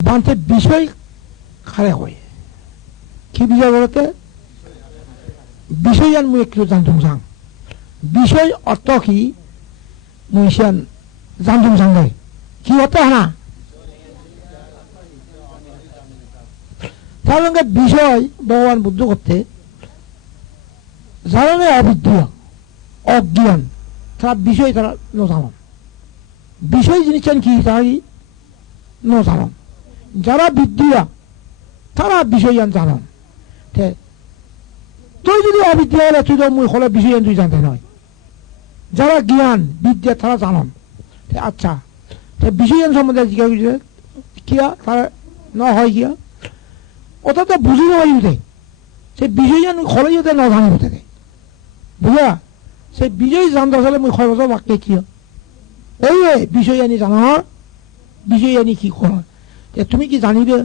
বানতে বিষয় খারে হয় কি বিষয় বলতে বিষয়ান মুই একটু জানতুম সাং বিষয় অর্থ কি মুইশান জানতুম সাংগাই কি হতে না তার সঙ্গে বিষয় ভগবান বুদ্ধ করতে যারা অবিদ্যা অজ্ঞান তারা বিষয় তারা ন জানন বিষয় জিনিসটা কি তারাই ন জানন যারা বিদ্যা তারা বিষয়ান জানন তুই যদি অবিদ্যা হলে তুই তো মুই হলে বিষয়ান তুই জানতে নয় যারা জ্ঞান বিদ্যা তারা জানন আচ্ছা বিষয়ান সম্বন্ধে জিজ্ঞাসা কিয়া তারা ন হয় কিয়া ওটা তো বুঝি নয় সে বিষয়ান হলে যদি ন জানিব থাকে বুঝা সে বিষয় জানতে আসলে মুই খরচ বাক্যে কিয় এই বিষয়ানি জানার বিষয়ানি কি কর তুমি কি জানিবে